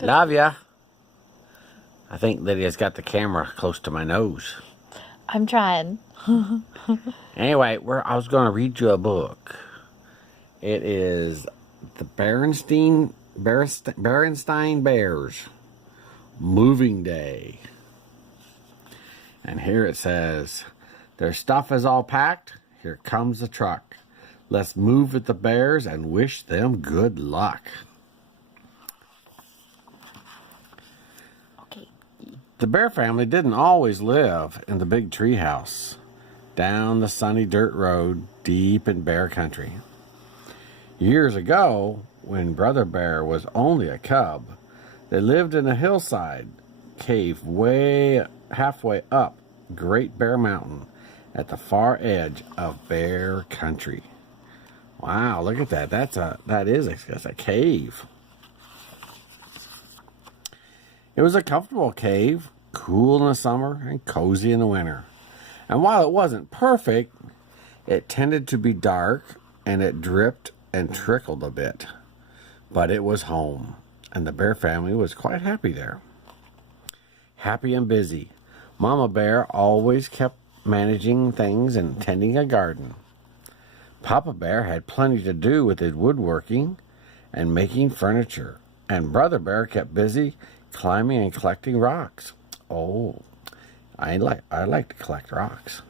Love ya. I think Lydia's got the camera close to my nose. I'm trying. Anyway, I was going to read you a book. It is the Berenstain Bears Moving Day. And here it says, their stuff is all packed. Here comes the truck. Let's move with the bears and wish them good luck. Okay. The bear family didn't always live in the big tree house down the sunny dirt road deep in bear country. Years ago, when Brother Bear was only a cub, they lived in a hillside cave halfway up Great Bear Mountain at the far edge of bear country. Wow, look at that. That's a cave. It was a comfortable cave, cool in the summer and cozy in the winter. And while it wasn't perfect, it tended to be dark and it dripped and trickled a bit. But it was home, and the bear family was quite happy there. Happy and busy. Mama Bear always kept managing things and tending a garden. Papa Bear had plenty to do with his woodworking and making furniture, and Brother Bear kept busy climbing and collecting rocks. Oh, I like to collect rocks.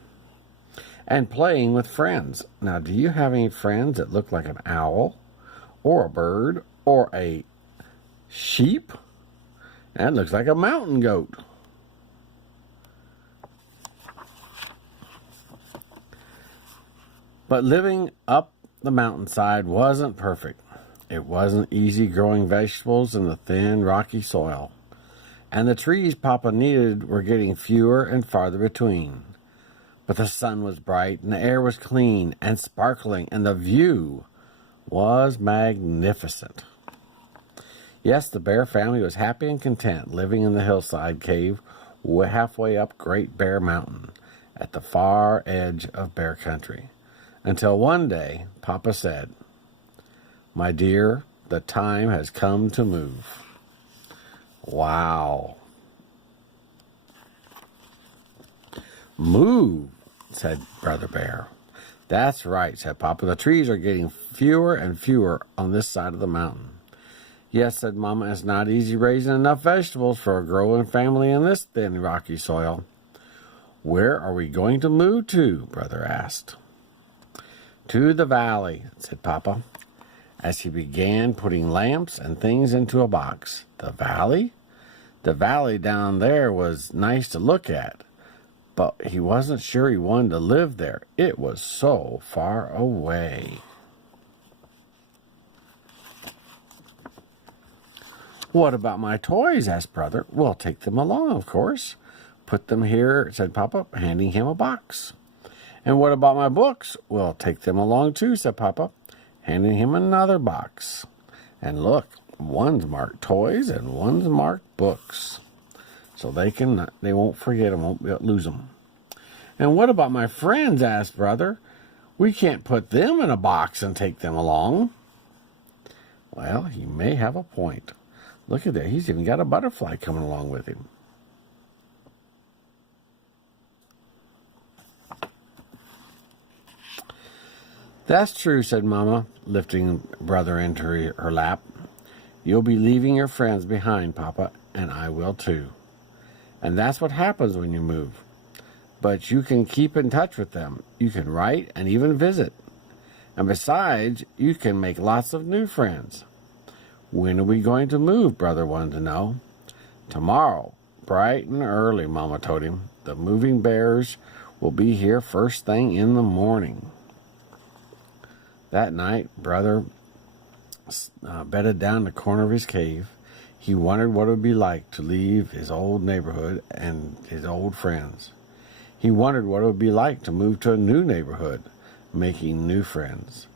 And playing with friends. Now, do you have any friends that look like an owl or a bird or a sheep? That looks like a mountain goat. But living up the mountainside wasn't perfect. It wasn't easy growing vegetables in the thin, rocky soil. And the trees Papa needed were getting fewer and farther between. But the sun was bright, and the air was clean and sparkling, and the view was magnificent. Yes, the bear family was happy and content living in the hillside cave halfway up Great Bear Mountain at the far edge of bear country. Until one day, Papa said, "My dear, the time has come to move." Wow. "Move," said Brother Bear. "That's right," said Papa. "The trees are getting fewer and fewer on this side of the mountain." "Yes," said Mama, "it's not easy raising enough vegetables for a growing family in this thin, rocky soil." "Where are we going to move to?" Brother asked. "To the valley," said Papa, as he began putting lamps and things into a box. The valley? The valley down there was nice to look at, but he wasn't sure he wanted to live there. It was so far away. "What about my toys?" asked Brother. "We'll take them along, of course." "Put them here," said Papa, handing him a box. "And what about my books?" "We'll take them along too," said Papa, handing him another box. "And look, one's marked toys and one's marked books, so they won't forget them, won't lose them." "And what about my friends?" asked Brother. "We can't put them in a box and take them along." Well, he may have a point. Look at that. He's even got a butterfly coming along with him. "That's true," said Mama, lifting Brother into her lap. "You'll be leaving your friends behind, Papa, and I will too. And that's what happens when you move. But you can keep in touch with them. You can write and even visit. And besides, you can make lots of new friends." "When are we going to move?" Brother wanted to know. "Tomorrow, bright and early," Mama told him. "The moving bears will be here first thing in the morning." That night, Brother bedded down in the corner of his cave. He wondered what it would be like to leave his old neighborhood and his old friends. He wondered what it would be like to move to a new neighborhood, making new friends.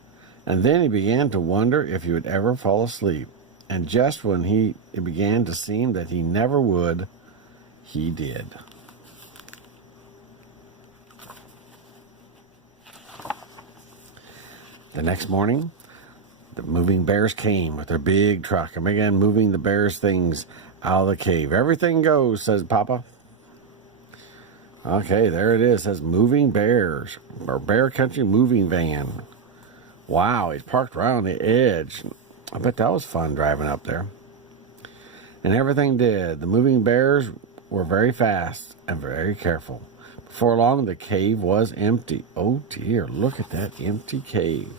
And then he began to wonder if he would ever fall asleep. And just when it began to seem that he never would, he did. The next morning, The moving bears came with their big truck and began moving the bears' things out of the cave. Everything goes, says Papa. Okay, there it is. It says moving bears, or Bear Country moving van. Wow, he's parked right on the edge. I bet that was fun driving up there. And everything did. The moving bears were very fast and very careful. Before long, the cave was empty. Oh dear, look at that empty cave.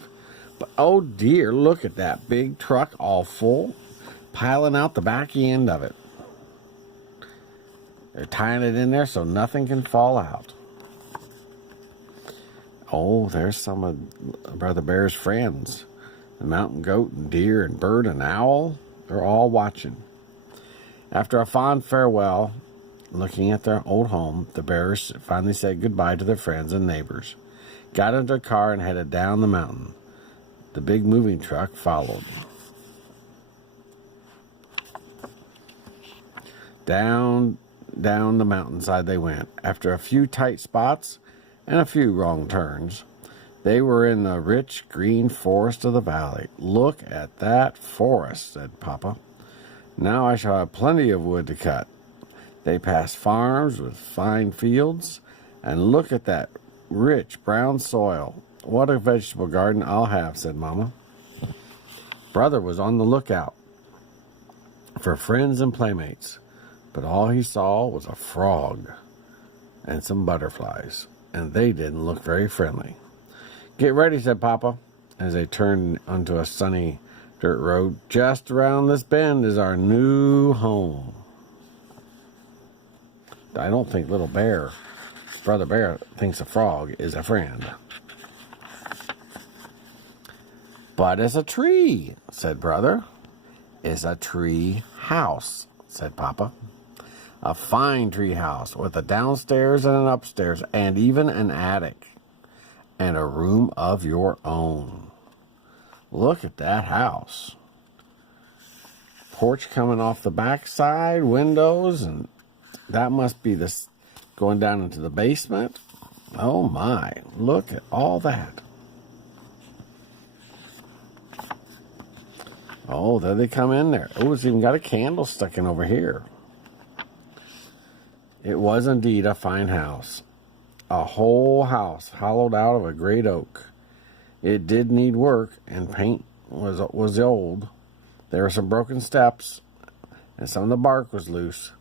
But oh dear, look at that big truck all full, piling out the back end of it. They're tying it in there so nothing can fall out. Oh, there's some of Brother Bear's friends. The mountain goat and deer and bird and owl. They're all watching. After a fond farewell, looking at their old home, the bears finally said goodbye to their friends and neighbors, got into a car and headed down the mountain. The big moving truck followed. Down the mountainside they went. After a few tight spots and a few wrong turns, they were in the rich green forest of the valley. Look at that forest, said Papa. Now I shall have plenty of wood to cut. They passed farms with fine fields, and look at that rich brown soil. What a vegetable garden I'll have, said Mama. Brother was on the lookout for friends and playmates, but all he saw was a frog and some butterflies, and they didn't look very friendly. Get ready, said Papa, as they turned onto a sunny dirt road. Just around this bend is our new home. I don't think little bear, Brother Bear, thinks a frog is a friend. But it's a tree, said Brother. It's a tree house, said Papa. A fine tree house with a downstairs and an upstairs and even an attic and a room of your own. Look at that house. Porch coming off the backside, windows, and that must be this going down into the basement. Oh my, look at all that. Oh, there they come in there. Oh, it's even got a candle stuck in over here. It was indeed a fine house. A whole house hollowed out of a great oak. It did need work, and paint was old. There were some broken steps, and some of the bark was loose,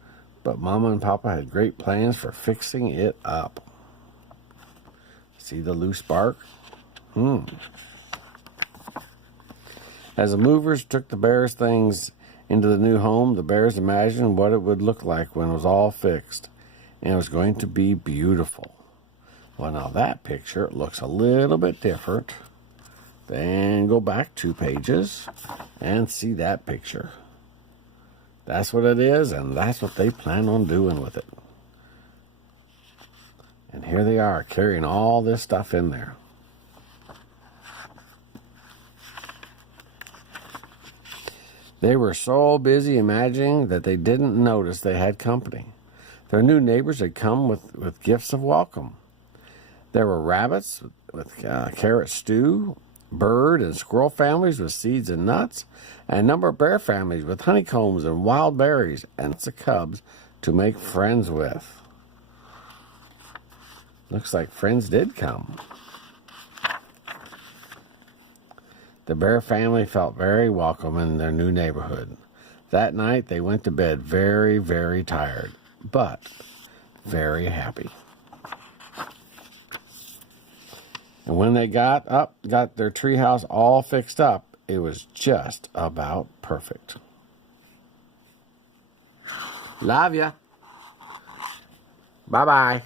but Mama and Papa had great plans for fixing it up. See the loose bark? As the movers took the bears' things into the new home, the bears imagined what it would look like when it was all fixed, and it was going to be beautiful. Well, now that picture looks a little bit different. Then go back 2 pages and see that picture. That's what it is, and that's what they plan on doing with it. And here they are, carrying all this stuff in there. They were so busy imagining that they didn't notice they had company. Their new neighbors had come with gifts of welcome. There were rabbits with carrot stew, bird and squirrel families with seeds and nuts, and a number of bear families with honeycombs and wild berries and some cubs to make friends with. Looks like friends did come. The bear family felt very welcome in their new neighborhood. That night they went to bed very, very tired, but very happy. And when they got their treehouse all fixed up, it was just about perfect. Love ya. Bye-bye.